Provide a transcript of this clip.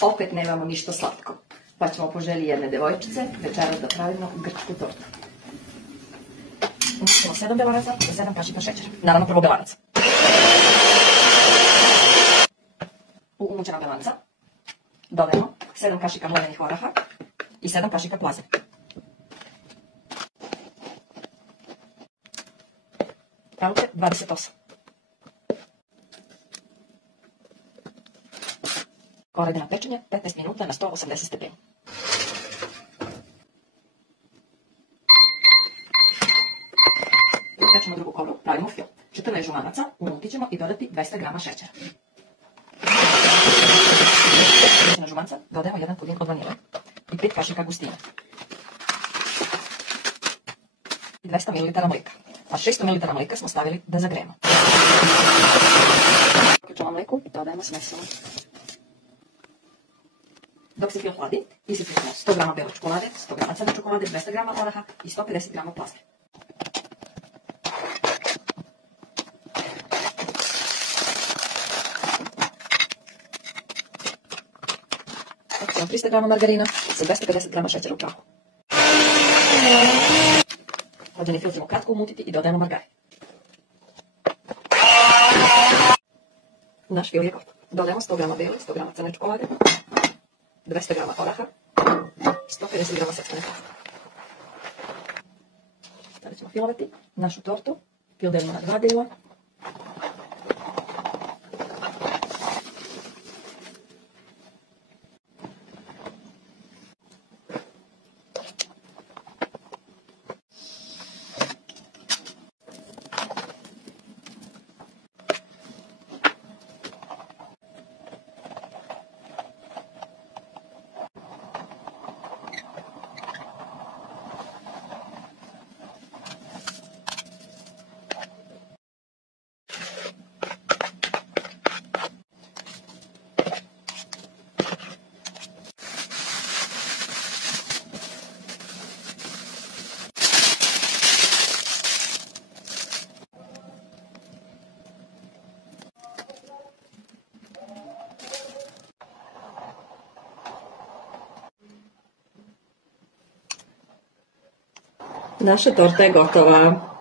Opet nemamo ništa slatko, pa ćemo po želji jedne devojčice večeras da pravimo grčku tortu. Umočimo 7 belanaca i 7 kašika šećera. Naravno prvo belanac. U umučena belanca dodajemo 7 kašika mlevenih oraha i 7 kašika plaze. Pravite 28. Korade na pečenje 15 minuta na 180 stepeni. Dok pečemo drugu koru, pravimo fil. 14 žumanaca unutit ćemo i dodati 200 grama šećera. Na žumanca dodajemo 1 pudin od vanile i 5 kašika gustine. I 200 ml mlika. A 600 ml mlika smo stavili da zagrejemo. Uključamo mliku i dodajemo smesilo. Dok se fil hladi, isipimo 100 grama bele čokolade, 100 grama crne čokolade, 200 grama oraha i 150 grama plazme. Uključimo 300 grama margarina sa 250 grama šećera u prahu. Hlađeni fil ćemo kratko umutiti i dodajemo margarin. Naš fil je gotov. Dodajemo 100 grama bele, 100 grama crne čokolade, 200 grama oraha, 150 grama seckane plazme. Sada ćemo filovati našu tortu. Fil delimo na 2 dela. Naša torta je gotova.